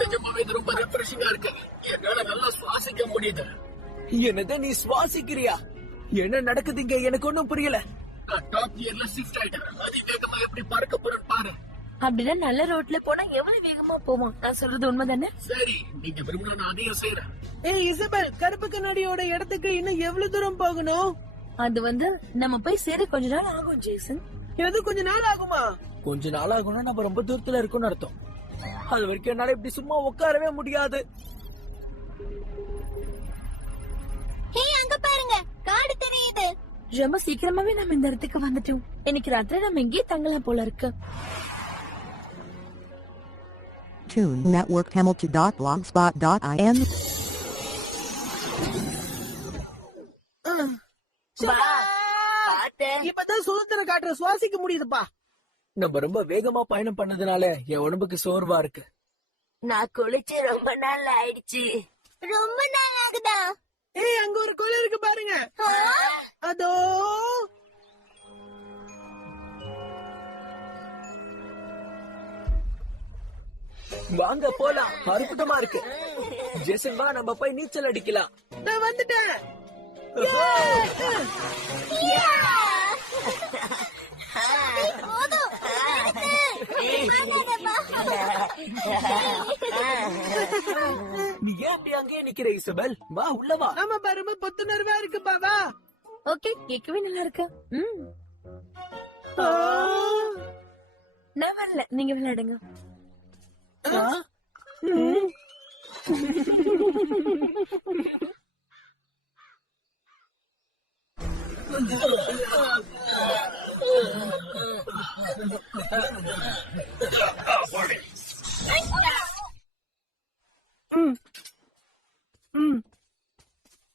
நிஜமாவே இது ரொம்ப ரெஃப்ரெஷிங்கா இருக்கு. என்னால நல்லா சுவாசிக்க முடியுது. என்னது நீ சுவாசிக்கிறியா? என்ன நடக்குது இங்க? எனக்கு ஒண்ணும் புரியல. டாப் கியர்ல ஷிஃப்ட் ஆயிட்டேன். அதிவேகமா எப்படி பறக்க போறேன் பாரு. அப்படின்னா நல்ல ரோட்ல போனா எவ்வளவு வேகமா போவான்? நான் சொல்றது உண்மைதானே? சரி, நீங்க விரும்பினா நான் அதையும் செய்யறேன். இசபெல், கருப்பு கண்ணாடியோட இடத்துக்கு இன்னும் எவ்வளவு தூரம் போகணும்? அது நம்ம போய் சேர கொஞ்ச நாள் ஆகும் ஜேசன். எது கொஞ்ச நாள் ஆகுமா? கொஞ்ச நாள் ஆகும்னா நம்ம ரொம்ப தூரத்துல இருக்கும்னு அர்த்தம். அது வரைக்கும் என்னால இப்படி சும்மா உட்காரவே முடியாது. அங்க பாருங்க, காடு தெரியுது. ரொம்ப சீக்கிரமாவே நம்ம இந்த இடத்துக்கு வந்துட்டோம். இன்னைக்கு ராத்திரி நம்ம எங்கேயே தங்கலாம் போல இருக்கு. Tune Network Hamilton.blogspot.in இப்பதான் சுதந்திர காற்ற சுவாசிக்க முடியுதுப்பா. நம்ம ரொம்ப வேகமா பயணம் பண்ணதுனால என் உடம்புக்கு சோர்வா இருக்கு. நான் குளிச்சு ரொம்ப நாள் ஆயிடுச்சு. ரொம்ப நாள் ஆகுதா? அங்க ஒரு கோயில் இருக்கு பாருங்க. அதோ வாங்க போலாம். அற்புதமா இருக்கு. ஜேசன் வா, நம்ம போய் நீச்சல் அடிக்கலாம். நான் வந்துட்டேன். நீ ஏன் இப்படி அங்கேயே நிக்கிற இசபெல்? வா உள்ள வா. ஆமா பாருமா, புத்துணர்வா இருக்கு பாவா. ஓகே, கேட்கவே நல்லா இருக்கு. நான் வரல, நீங்க விளையாடுங்க.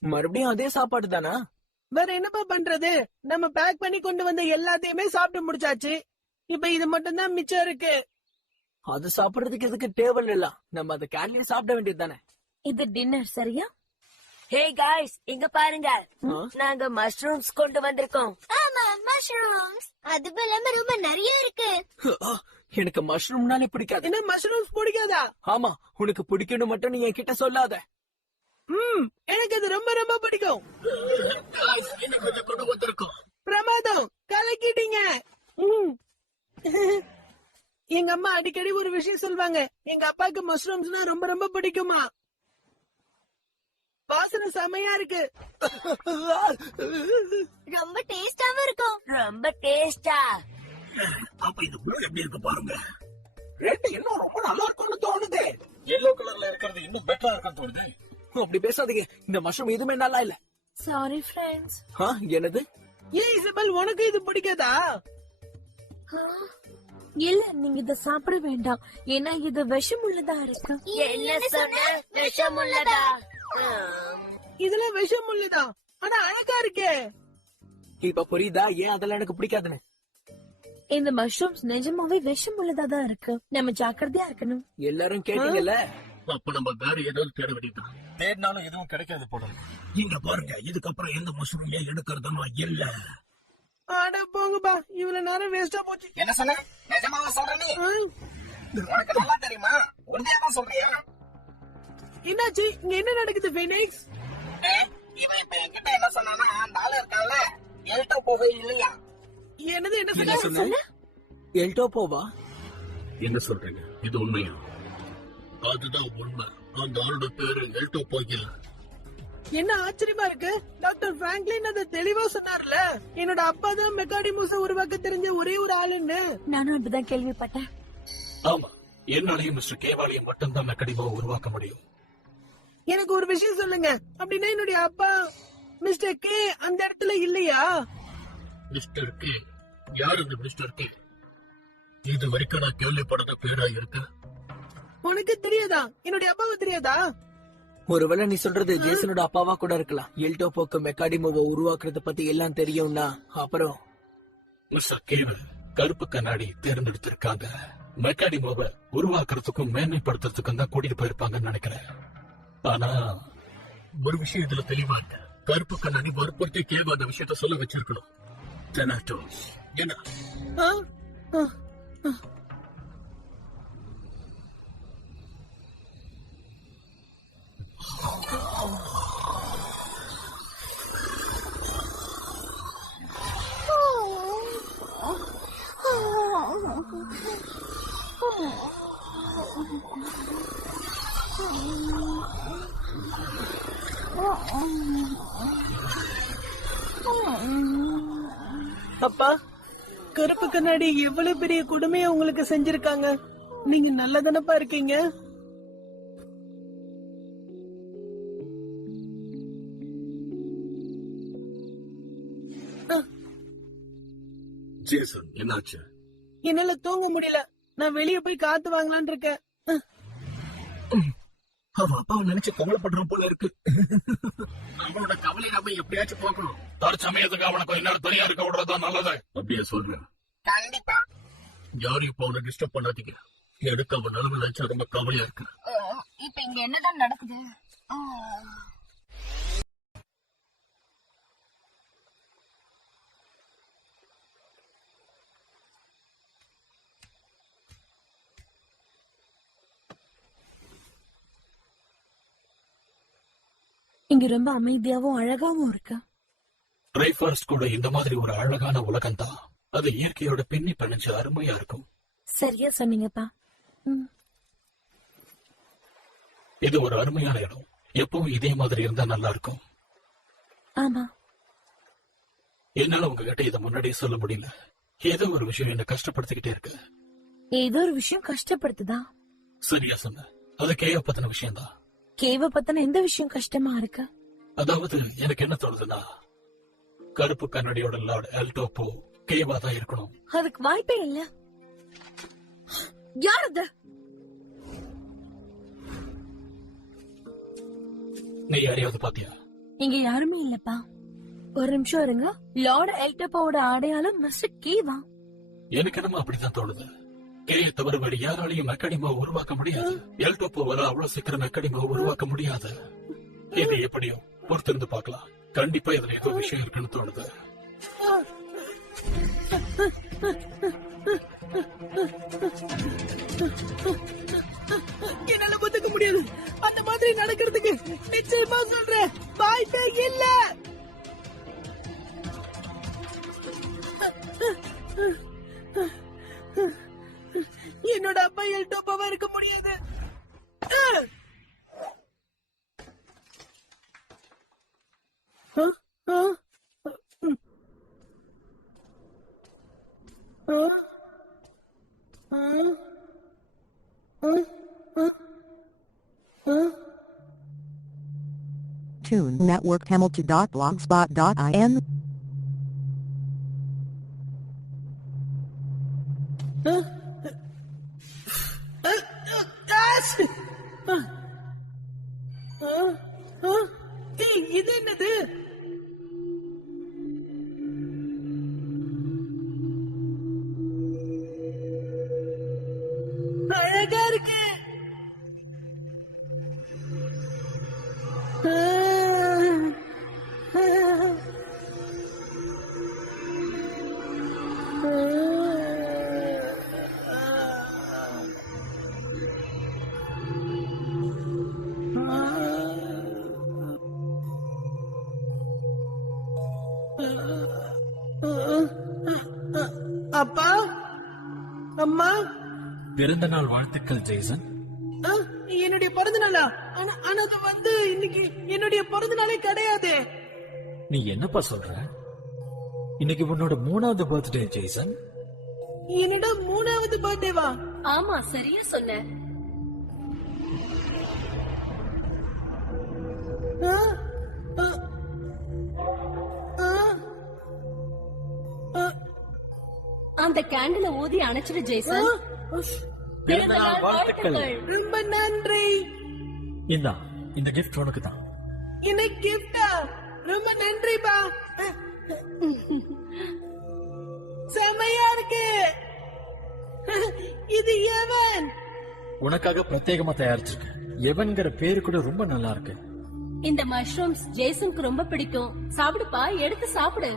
மறுபடியும் அதே சாப்பாடு தானா? வேற என்னப்பா பண்றது? நம்ம பேக் பண்ணி கொண்டு வந்த எல்லாத்தையுமே சாப்பிட்டு முடிச்சாச்சு. இப்ப இது மட்டும் தான் மிச்சம் இருக்கு. அது சாப்பிடுறதுக்கு எதுக்கு டேபிள் இல்ல? நம்ம அதை கேன்டீன் சாப்பிட வேண்டியது தானே. இது டின்னர் சரியா? ஹே காய்ஸ், இங்க பாருங்க, நாங்க மஷ்ரூம்ஸ் கொண்டு வந்திருக்கோம். ஆமா, மஷ்ரூம்ஸ். அது இல்லாம ரொம்ப நிறைய இருக்கு. எனக்கு மஷ்ரூம்னாலே பிடிக்காது. என்ன மஷ்ரூம்ஸ் பிடிக்காதா? ஆமா, உனக்கு பிடிக்கணும் மட்டும் நீ என்கிட்ட சொல்லாத. எனக்கு அது ரொம்ப ரொம்ப பிடிக்கும். கொண்டு வந்திருக்கோம். பிரமாதம், கலக்கிட்டீங்க. எங்க அம்மா அடிக்கடி ஒரு விஷயம் சொல்வாங்க. எங்க அப்பாக்கு மஷ்ரூம்ஸ்னா ரொம்ப ரொம்ப பிடிக்குமா. வாசனை செமையா இருக்கு. ரொம்ப டேஸ்டாவும் இருக்கும். ரொம்ப டேஸ்டா. அப்ப இது ப்ளூ எப்படி இருக்கு பாருங்க. ரெட் இன்னும் ரொம்ப நல்லா இருக்கும்னு தோணுது. yellow கலர்ல இருக்கிறது இன்னும் பெட்டரா இருக்குன்னு தோணுது. அப்படி பேசாதீங்க. இந்த மஷ்ரூம் எதுவுமே நல்லா இல்ல. Sorry friends. என்னது? ஏன் இசபெல், உனக்கு இது பிடிக்காதா? இல்ல, நீங்க இத சாப்பிட வேண்டாம். ஏன்னா இது விஷம் உள்ளதா இருக்கு. என்ன சொன்ன? விஷம் உள்ளதா? இதுல விஷம் உள்ளதா? ஆனா அழகா இருக்கே. இப்ப புரியுதா ஏன் அதெல்லாம் எனக்கு பிடிக்காதுன்னு? இந்த மஷ்ரூம்ஸ் நிஜமாவே விஷம் உள்ளதா தான் இருக்கு. நம்ம ஜாக்கிரதையா இருக்கணும். எல்லாரும் கேட்டீங்கல்ல. அப்ப நம்ம வேற ஏதாவது தேட வேண்டியதான். தேடினாலும் எதுவும் கிடைக்காது போல. இங்க பாருங்க, இதுக்கப்புறம் எந்த மஷ்ரூம் எடுக்கிறதுமா இல்ல. ஆட போங்கப்பா, இவ்வளவு நேரம் வேஸ்டா போச்சு. என்ன சொன்ன? நிஜமாவா சொல்ற நீ? உனக்கு நல்லா தெரியுமா? உண்மையாவா சொல்றியா? என்னாச்சு? இங்க என்ன நடக்குது ஃபீனிக்ஸ்? இவன் இப்ப என்கிட்ட என்ன சொன்னானா, அந்த ஆளு இருக்கான்ல, எல்டோ போக இல்லையா? என்னது? என்ன சொன்ன? எல்டோ போவா? என்ன சொல்றீங்க? இது உண்மையா? அதுதான் உண்மை. அந்த ஆளோட பேரு எல்டோ போகில். என்ன ஆச்சரியமா இருக்கு. டாக்டர் பிராங்க்லின் அதை தெளிவா சொன்னார்ல. என்னோட அப்பா தான் மெக்காடிமஸை உருவாக்க தெரிஞ்ச ஒரே ஒரு ஆளுன்னு. நானும் இப்பதான் கேள்விப்பட்டேன். ஆமா, என்னாலையும் மிஸ்டர் கேவாலையும் மட்டும்தான் மெக்காடிமாவை உருவாக்க முடியும். எனக்கு ஒரு விஷயம் சொல்லுங்க. அப்படின்னா என்னுடைய அப்பா மிஸ்டர் கே அந்த இடத்துல இல்லையா? Mister K? யார் இந்த மிஸ்டர் கே? இது வரைக்கும் நான் கேள்விப்படாத பேரா இருக்கு. உனக்கு தெரியாதா? என்னுடைய அப்பாவுக்கு தெரியாதா? ஒருவேளை நீ சொல்றது ஜேசனோட அப்பாவா கூட இருக்கலாம். எல்டோப்போக்கு மெக்காடிமோவை உருவாக்குறத பத்தி எல்லாம் தெரியும்னா அப்புறம் மிஸ்டர் கேவல் கருப்பு கண்ணாடி தேர்ந்தெடுத்திருக்காங்க. மெக்காடிமோவை உருவாக்குறதுக்கும் மேன்மைப்படுத்துறதுக்கும் தான் கூட்டிட்டு போயிருப்பாங்கன்னு நினைக்கிறேன். ஆனா ஒரு விஷயம் இதுல தெளிவா இருக்கு. கருப்பு கண்ணாடி வற்புறுத்தி கேவ அந்த விஷயத்த சொல்ல வச்சிருக்கணும். Thanatos. என்ன ஆ? ஆ. அப்பா, கருப்பு கண்ணாடி எவ்வளவு பெரிய கொடுமையை உங்களுக்கு செஞ்சிருக்காங்க. நீங்க நல்லதானப்பா இருக்கீங்க. ஜேசன் என்னாச்சு? என்னால தூங்க முடியல. நான் வெளிய போய் காத்து வாங்கலாம்னு இருக்கேன். அவன் அப்பாவை நினைச்சு கவலைப்படுறான் போல இருக்கு. அவனோட கவலை நம்ம எப்படியாச்சும் போக்கணும். தற்சமயத்துக்கு அவனை கொஞ்ச நேரம் தனியா இருக்க விடுறதா நல்லது. அப்படியே சொல்றேன். கண்டிப்பா. யாரும் இப்ப அவனை டிஸ்டர்ப் பண்ணாதீங்க. எடுக்க அவன் நிலைமை நினைச்சா ரொம்ப கவலையா இருக்கு. இப்ப இங்க என்னதான் நடக்குது? இங்க ரொம்ப அமைதியாவும் அழகாவும் இருக்கு. ரைஃபாரஸ்ட் கூட இந்த மாதிரி ஒரு அழகான உலகம் தான். அது இயற்கையோட பின்னி பிணைஞ்சு அருமையா இருக்கும். சரியா சொன்னீங்கப்பா. இது ஒரு அருமையான இடம். எப்பவும் இதே மாதிரி இருந்தா நல்லா இருக்கும். ஆமா, என்னால உங்ககிட்ட இதை முன்னாடியே சொல்ல முடியல. ஏதோ ஒரு விஷயம் என்ன கஷ்டப்படுத்திக்கிட்டே இருக்கு. ஏதோ ஒரு விஷயம் கஷ்டப்படுத்துதா? சரியா சொன்ன. அது கேவ பத்தின விஷயம் தான். கேவ பத்தின எந்த விஷயம் கஷ்டமா இருக்கு? அதாவது எனக்கு என்ன தோணுதுன்னா, கருப்பு கண்ணாடியோட லார்ட் எல்டோப்போ கேவா தான் இருக்கணும். அதுக்கு வாய்ப்பே இல்ல. யார் அது? நீ யாரையாவது பாத்தியா? இங்க யாருமே இல்லப்பா. ஒரு நிமிஷம் இருங்க. லார்ட் எல்டோப்போட அடையாளம் மிஸ்டர் கேவா. எனக்கு என்னமோ அப்படித்தான் தோணுது. கேயை தவிர வேறு யாராலையும் மெக்கானிமா உருவாக்க முடியாது. எல்டோப்போவால அவ்வளவு சீக்கிரம் மெக்கானிமா உருவாக்க முடியாது. இது எப்படியோ பொறுத்திருந்து பார்க்கலாம். கண்டிப்பா இதுல ஏதோ விஷயம் இருக்குன்னு தோணுது. என்னால ஒத்துக்க முடியாது. அந்த மாதிரி நடக்கிறதுக்கு நிச்சயமா சொல்றேன், வாய்ப்பே இல்ல. என்னோட அப்பா எல்டோப்பாவா இருக்க முடியாது. Tune Network Hamilton.blogspot.in இது என்னது? அழகா இருக்கு. அப்பா, அம்மா, பிறந்த நாள் வாழ்த்துக்கள் ஜேசன். என்னுடைய பிறந்த நாளா? ஆனா அது வந்து இன்னைக்கு என்னுடைய பிறந்த நாளே கிடையாது. நீ என்னப்பா சொல்ற? இன்னைக்கு உன்னோட 3வது பர்த்டே ஜேசன். என்னோட 3வது பர்த்டேவா? ஆமா, சரியா சொன்ன. அந்த கேண்டில ஊதி அணைச்சிரு ஜேசன். பிறந்த நாள் வாழ்த்துக்கள். ரொம்ப நன்றி. இந்த கிஃப்ட் உனக்கு தான். எனக்கு கிஃப்டா? ரொம்ப நன்றிப்பா. செமையா இருக்கு. இது எவன்? உனக்காக பிரத்யேகமா தயாரிச்சிருக்கேன். எவன்கிற பேரு கூட ரொம்ப நல்லா இருக்கு. இந்த மஷ்ரூம்ஸ் ஜேசனுக்கு ரொம்ப பிடிக்கும். சாப்பிடுப்பா, எடுத்து சாப்பிடு.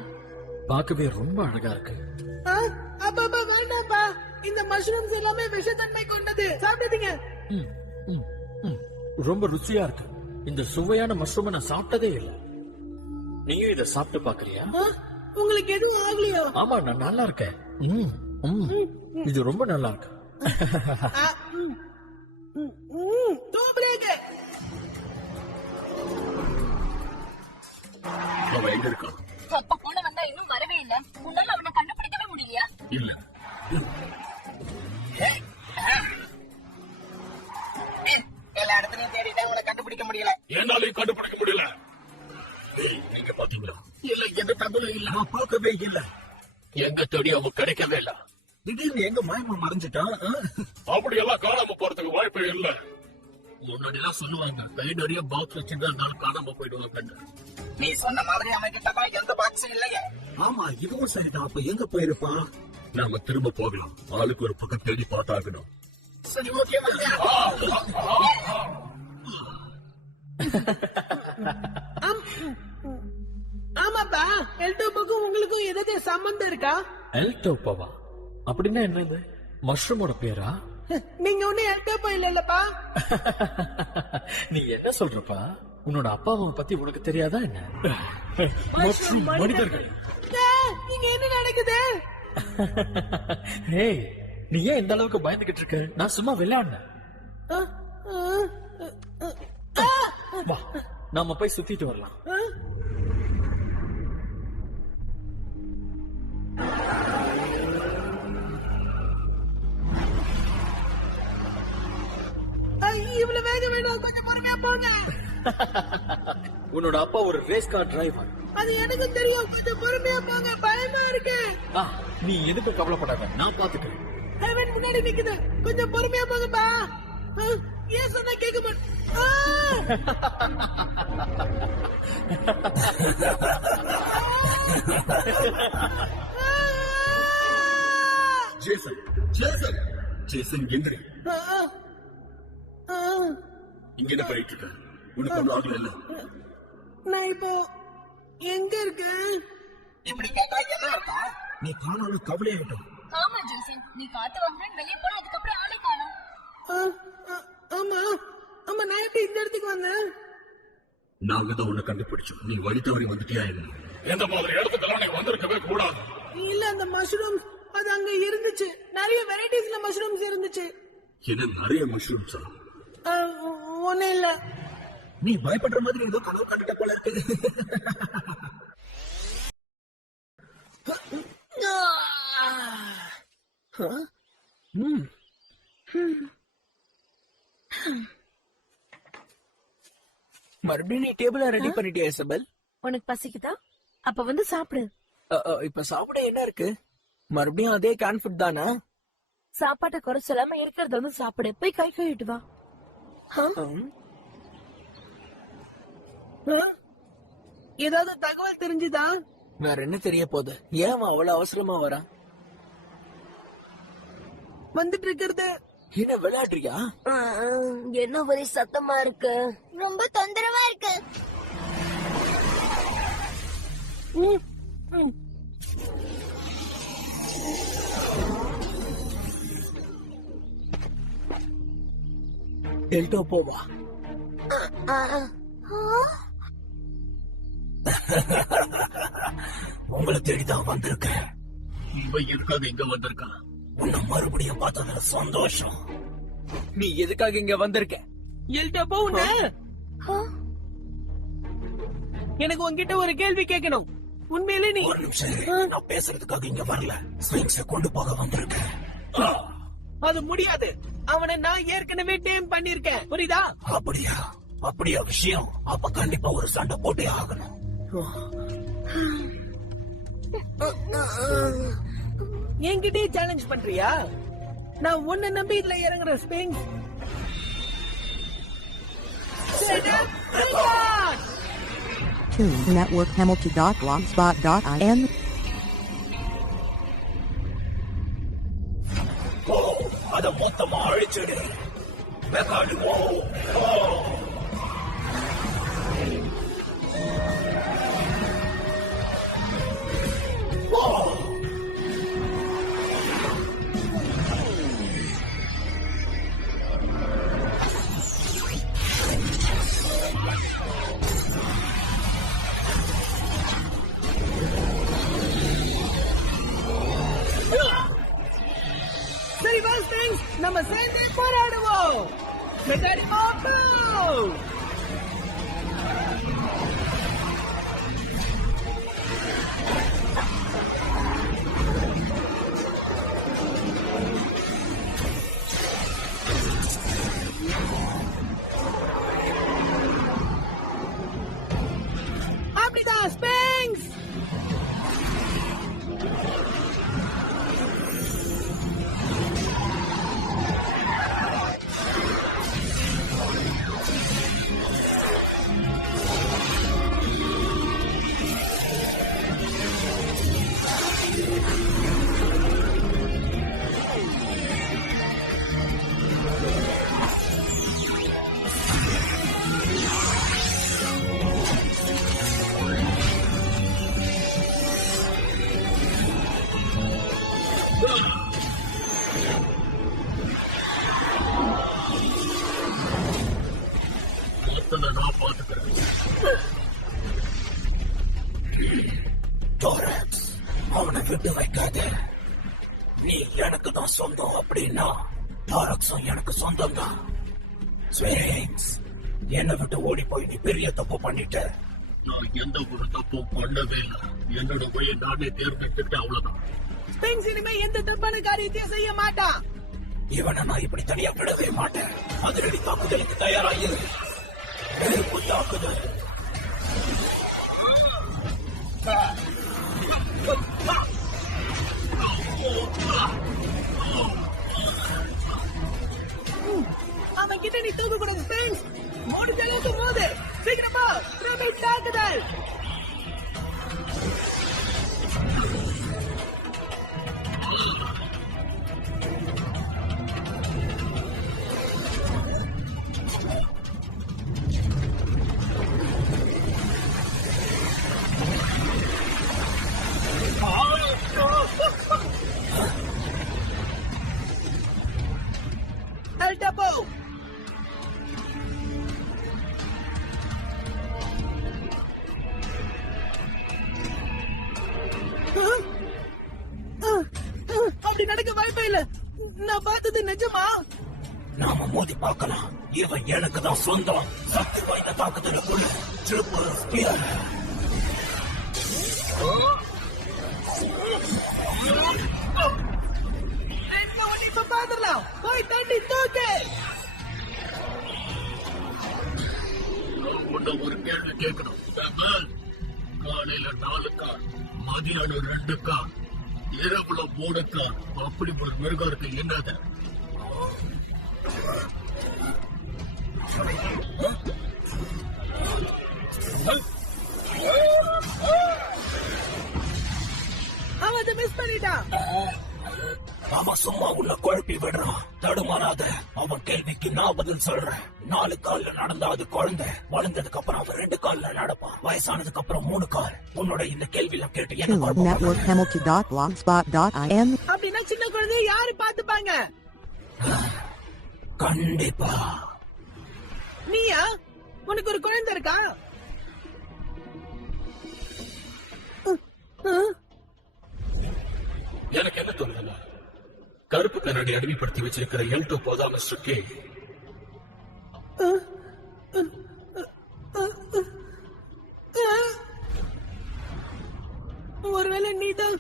பார்க்கவே ரொம்ப அழகா இருக்கு. அப்பா வேண்டாம்ப்பா, இந்த மஷ்ரூம்ஸ் எல்லாமே விஷத்தன்மை கொண்டது, சாப்பிடாதீங்க. ம், ம், ம். ரொம்ப ருசியா இருக்கு. இந்த சுவையான மஷ்ரூமை நான் சாப்பிட்டதே இல்ல. நீயும் இத சாப்பிட்டு பாக்குறியா? உங்களுக்கு எதுவும் ஆகலையோ? ஆமா, நான் நல்லா இருக்கேன். ம், ம். இது ரொம்ப நல்லா இருக்கு. அவன் எங்க இருக்கான்? அப்பா போன வந்தா இன்னும் வரவே இல்ல. உன்னால அவனை கண்டுபிடிக்கவே முடியலையா? இல்ல, எல்லா இடத்துலயும் தேடிட்டேன், உங்களை கண்டுபிடிக்க முடியல. என்னாலையும் கண்டுபிடிக்க முடியல. நீங்க பாத்தீங்களா? இல்ல, எந்த தகவலும் இல்ல. நான் பார்க்கவே இல்ல. எங்க தேடி அவன் கிடைக்கவே இல்ல. திடீர்னு எங்க மாயமா மறைஞ்சிட்டான். அப்படியெல்லாம் காணாம போறதுக்கு வாய்ப்பே இல்ல. முன்னாடி எல்லாம் சொல்லுவாங்க, கை நிறைய பாக்ஸ் வச்சிருந்தா இருந்தாலும் காணாம போயிடுவாங்க. நீ சொன்ன மாதிரி அவன் கிட்டதான் எந்த பாக்ஸும் இல்லையே. ஆமா, இதுவும் சரிதான். அப்ப எங்க போயிருப்பான்? நாம திரும்ப போகலாம். ஆளுக்கு ஒரு பக்கம் தேடி பார்த்தாகணும். சரி, ஓகே வாங்க. ஆமாப்பா, எல்டோப்புக்கும் உங்களுக்கும் ஏதாவது சம்பந்தம் இருக்கா? எல்டோப்பாவா? அப்படின்னா என்னது? மஷ்ரூமோட பேரா? நீங்க ஒண்ணு எல்டோப்பா இல்லப்பா. நீ என்ன சொல்றப்பா? உன்னோட அப்பா அம்மா பத்தி உனக்கு தெரியாதா என்ன? மஷ்ரூம் மனிதர்கள். இங்க என்ன நடக்குது? ஏய், நீ ஏன் இந்த அளவுக்கு பயந்துகிட்டு இருக்க? நான் சும்மா விளையாடினேன். வா, நாம போய் சுத்திட்டு வரலாம். இவ்வளவு வேகம் வேணும், கொஞ்சம் பொறுமையா போங்க. உன்னோட அப்பா ஒரு ரேஸ் கார் டிரைவர். அது எனக்கு தெரியும், கொஞ்சம் பொறுமையா போங்க, பயமா இருக்கு. நீ எதுக்கும் கவலைப்படாத, நான் பாத்துக்கிறேன். ஹெவன் முன்னாடி நிக்குது, கொஞ்சம் பொறுமையா போங்கப்பா. ஏன் சொன்னா கேட்க ஜேசன், ஜேசன், ஜேசன் எங்க? இங்க என்ன பண்ணிட்டு இருக்க? உனக்கு ஒன்றும் ஆகல இல்ல? நான் இப்போ எங்க இருக்கேன்? இப்படி கேட்டா என்ன இருக்கா? நீ காணாலும் கவலையாயிட்டோம். ஆமா ஜேசன், நீ காத்து வாங்கினு வெளியே போன அதுக்கப்புறம் ஆளை காணோம். ஆமா ஆமா, நான் எப்படி இந்த இடத்துக்கு வந்தேன்? நாங்க தான் உன்னை கண்டுபிடிச்சோம். நீ வழி தவறி வந்துட்டியா என்ன? எந்த மாதிரி இடத்துக்கெல்லாம் நீ வந்திருக்கவே கூடாது. இல்ல, அந்த மஷ்ரூம்ஸ் அது அங்க இருந்துச்சு. நிறைய வெரைட்டிஸ்ல மஷ்ரூம்ஸ் இருந்துச்சு. என்ன, நிறைய மஷ்ரூம்ஸா? ஒண்ணு இல்ல. நீ பயப்படுற மாதிரி ஏதோ கனவு கட்டுட்ட போல இருக்கு. மறுபடியும் நீ டேபிள ரெடி பண்ணிட்டியா இசபெல்? உனக்கு பசிக்குதா? அப்ப வந்து சாப்பிடு. இப்ப சாப்பிட என்ன இருக்கு? மறுபடியும் அதே கேன் ஃபுட் தானா? சாப்பாட்டை குறை சொல்லாம இருக்கிறத வந்து சாப்பிடு. போய் கை கழுவிட்டு வா. ஏதாவது தகவல் தெரிஞ்சுதா? வேற என்ன தெரிய போகுது? ஏன் அவன் அவ்வளவு அவசரமா வரா? வந்துட்டு இருக்கிறது என்ன, விளையாடுறியா? என்ன ஒரே சத்தமா இருக்கு. ரொம்ப தொந்தரவா இருக்கு. எல்டோ போவா. உங்களை தேடிதான் வந்திருக்கேன். இவன் எதுக்காக இங்க வந்திருக்கான்? உன்னை மறுபடியும் பார்த்ததுல சந்தோஷம். நீ எதுக்காக இங்க வந்திருக்க? எல்டோ போன எனக்கு உன்கிட்ட ஒரு கேள்வி கேட்கணும். உண்மையிலே நீ ஒரு நிமிஷம் இரு. நான் பேசுறதுக்காக இங்க வரல. ஸ்விங்ஸ கொண்டு போக வந்திருக்கேன். அது முடியாது. அவனை நான் ஏற்கனவே டேம் பண்ணிருக்கேன், புரியுதா? அப்படியா? அப்படியா விஷயம்? அப்ப கண்டிப்பா ஒரு சண்டை போட்டே ஆகணும். என்கிட்டயே சேலஞ்ச் பண்றியா? நான் உன்னை நம்பி இதுல இறங்குற ஸ்பிங்ஸ். Toon Network Hamilton.blogspot.in அத மொத்தமா அழிச்சிடு. மெக்கானிமோ மெக்கானிமோ அப்படிதான் ஸ்பிங்ஸ். மொத்தத்தை நான் பாத்துக்கிறேன். டாரக்ஸ், அவனை விட்டு வைக்காத. நீ எனக்கு தான் சொந்தம் அப்படின்னா டாரக்ஸும் எனக்கு சொந்தம் தான். ஸ்பிங்ஸ், என்னை விட்டு ஓடி போய் நீ பெரிய தப்பு பண்ணிட்ட. நான் எந்த ஒரு தப்பும் பண்ணவே இல்லை. என்னோட வழியை நானே தேர்ந்தெடுத்துட்டு அவ்வளவுதான். ஸ்பிங்ஸ் இனிமே எந்த தப்பான காரியத்தையும் செய்ய மாட்டான். இவனை நான் இப்படி தனியா விடவே மாட்டேன். அதிரடி தாக்குதலுக்கு தயாராயிரு. நெருப்பு தாக்குதல். அவன் கிட்ட நீ தூக்க கூடாது ஸ்பிங்ஸ். முடிஞ்ச அளவுக்கு மோது. சீக்கிரமா பிரமிட் தாக்குதல். El Chapo. அப்படி நடக்க வாய்ப்பே இல்ல. நான் பார்த்தது நிஜமா? நாம மோதி பார்க்கலாம். இவன் எனக்கு தான் சொந்தம். சக்தி வாய்ந்த தாக்குதலுக்குள்ள ட்ரிபிள் ஸ்பியர். இப்ப பாத்துடலாம். போய் தண்ணி தூக்கு. உன்னை ஒரு கேள்வி கேட்கணும். காலையில 4 கார், மதியானம் 2 கார், இரவுல 3 கார். அப்படி ஒரு மிருகம் இருக்கு. என்னது? அவன் அதை மிஸ் பண்ணிட்டான். அவன் சும்மா உள்ள குழப்பி விடுறான். தடுமாறாத. அவன் கேள்விக்கு நான் பதில் சொல்றேன். 4 கால்ல நடந்தா அது குழந்தை. வளர்ந்ததுக்கு அப்புறம் அவன் 2 கால்ல நடப்பான். வயசானதுக்கு அப்புறம் 3 கால். உன்னோட இந்த கேள்வியில கேட்டு என்ன குழப்பம் பண்ற? Network Hamilton.blogspot.in. அப்படின்னா சின்ன குழந்தைய யாரு பாத்துப்பாங்க? கண்டிப்பா. நீயா? உனக்கு ஒரு குழந்தை இருக்கா? எனக்கு என்ன தோணுதுன்னா, கருப்பு கண்ணாடி அடிமைப்படுத்தி வச்சிருக்கிற எல்டோ போதா மிஸ்டர் கே. ஒருவேளை நீதான்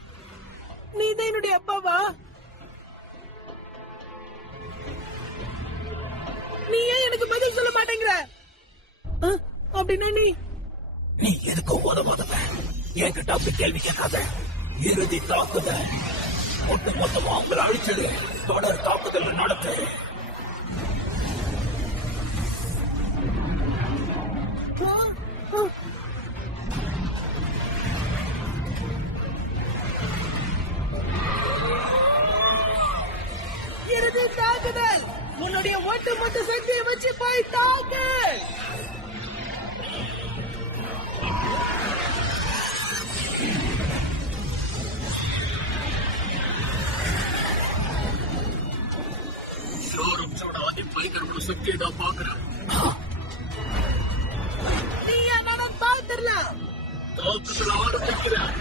என்னுடைய அப்பாவா? நீ ஏன் எனக்கு பதில் சொல்ல மாட்டேங்கிற? அப்படின்னா நீ எதுக்கும் உதவாதவன். என்கிட்ட அப்படி கேள்வி கேட்காத. இறுதி தாக்குதல். ஒட்டு மொத்தமா அவங்களை அழிச்சிடு. தொடர் தாக்குதல் நடத்து. இறுதி தாக்குதல். உன்னுடைய ஒட்டுமொத்த சக்தியை வச்சு போய் தாக்கு. பயங்கரமான சக்தியை நான் பாக்குறேன். நீயா நானும் பார்த்துடலாம். தாக்குதல் ஆரம்பிக்கிறேன்.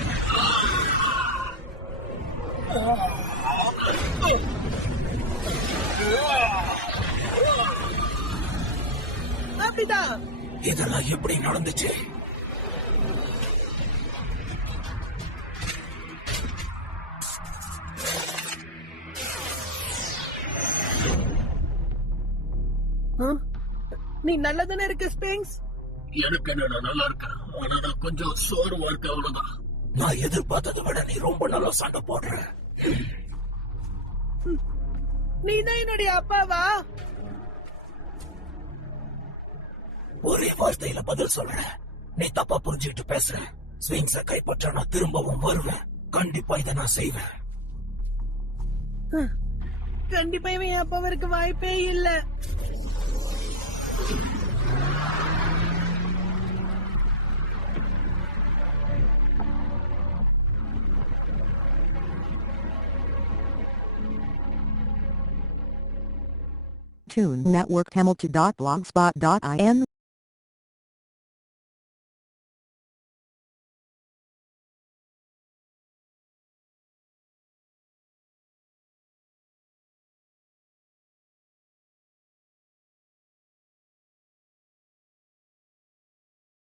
அப்படிதான். இதெல்லாம் எப்படி நடந்துச்சு? ஆ? நீ நல்லதானே இருக்க ஸ்பிங்ஸ்? எனக்கு என்ன, நான் நல்லா இருக்கேன். ஆனா நான் கொஞ்சம் சோர்வா இருக்கேன், அவ்வளவுதான். நான் எதிர்பார்த்ததை விட நீ ரொம்ப நல்லா சண்டை போடுற. நீ தான் என்னுடைய அப்பாவா? ஒரே வார்த்தையில பதில் சொல்ற. நீ தப்பா புரிஞ்சுக்கிட்டு பேசுற. ஸ்விங்ஸ கைப்பற்ற நான் திரும்பவும் வருவேன். கண்டிப்பா இதை நான் செய்வேன். கண்டிப்பா இவன் என் அப்பாவிற்கு வாய்ப்பே இல்ல. Tune Network Hamilton.blogspot.in